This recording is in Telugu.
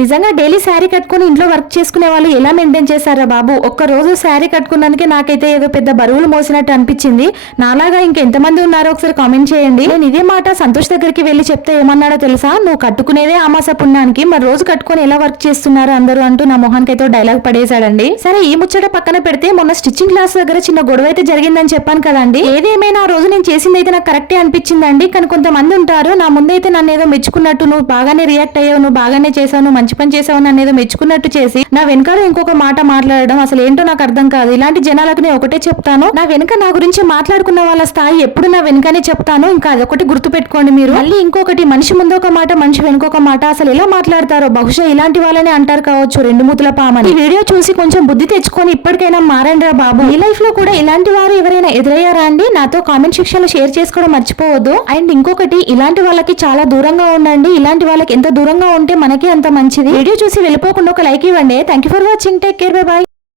నిజంగా డైలీ శారీ కట్టుకుని ఇంట్లో వర్క్ చేసుకునే వాళ్ళు ఎలా మెయింటైన్ చేశారా బాబు? ఒక్క రోజు శారీ కట్టుకున్నందుకే నాకైతే ఏదో పెద్ద బరువులు మోసినట్టు అనిపించింది. నాలాగా ఇంకెంతమంది ఉన్నారో ఒకసారి కామెంట్ చేయండి. నేను ఇదే మాట సంతోష్ దగ్గరికి వెళ్ళి చెప్తే ఏమన్నాడో తెలుసా? నువ్వు కట్టుకునేదే ఆమాస పుణ్యానికి. మరి రోజు కట్టుకుని ఎలా వర్క్ చేస్తున్నారు అందరూ? అంటూ నా మొహానికి అయితే డైలాగ్ పడేశాడండి. సరే ఈ ముచ్చట పక్కన పెడితే మొన్న స్టిచ్చింగ్ క్లాస్ దగ్గర చిన్న గొడవ అయితే జరిగిందని చెప్పాను కదండి. ఏదేమైనా ఆ రోజు నేను చేసింది అయితే నాకు కరెక్టే అనిపించిందండి. కానీ కొంతమంది ఉంటారు నా ముందైతే నన్ను ఏదో మెచ్చుకున్నట్టు నువ్వు బాగానే రియాక్ట్ అయ్యావు నువ్వు బాగానే చేసావు మంచి పని చేసావు నన్ను మెచ్చుకున్నట్టు చేసి నా వెనకాల ఇంకొక మాట మాట్లాడడం అసలు ఏంటో నాకు అర్థం కాదు. ఇలాంటి జనాలకు నేను ఒకటే చెప్తాను. నా వెనుక నా గురించి మాట్లాడుకున్న వాళ్ళ స్థాయి ఎప్పుడు నా వెనుకనే చెప్తాను. ఇంకా అదొకటి గుర్తు పెట్టుకోండి మీరు. మళ్ళీ ఇంకొకటి మనిషి ముందు ఒక మాట మనిషి వెనుకొక మాట అసలు ఎలా మాట్లాడతారో బహుశా ఇలాంటి వాళ్ళని అంటారు కావచ్చు రెండు మూతుల పామని ఈ వీడియో చూసి కొంచెం బుద్ధి తెచ్చుకొని ఇప్పటికైనా మారండి రా బాబు. ఈ లైఫ్లో కూడా ఇలాంటి వారు ఎవరైనా ఎదురయ్యారా అండి? నాతో కామెంట్ సెక్షన్లో షేర్ చేసుకోవడం మర్చిపోవద్దు. అండ్ ఇంకొకటి ఇలాంటి వాళ్ళకి చాలా దూరంగా ఉండండి. ఇలాంటి వాళ్ళకి ఎంత దూరంగా ఉంటే మనకి అంత మంచి మంచిది. వీడియో చూసి వెళ్ళిపోకుండా ఒక లైక్ ఇవ్వండి. Thank you for watching take care bye bye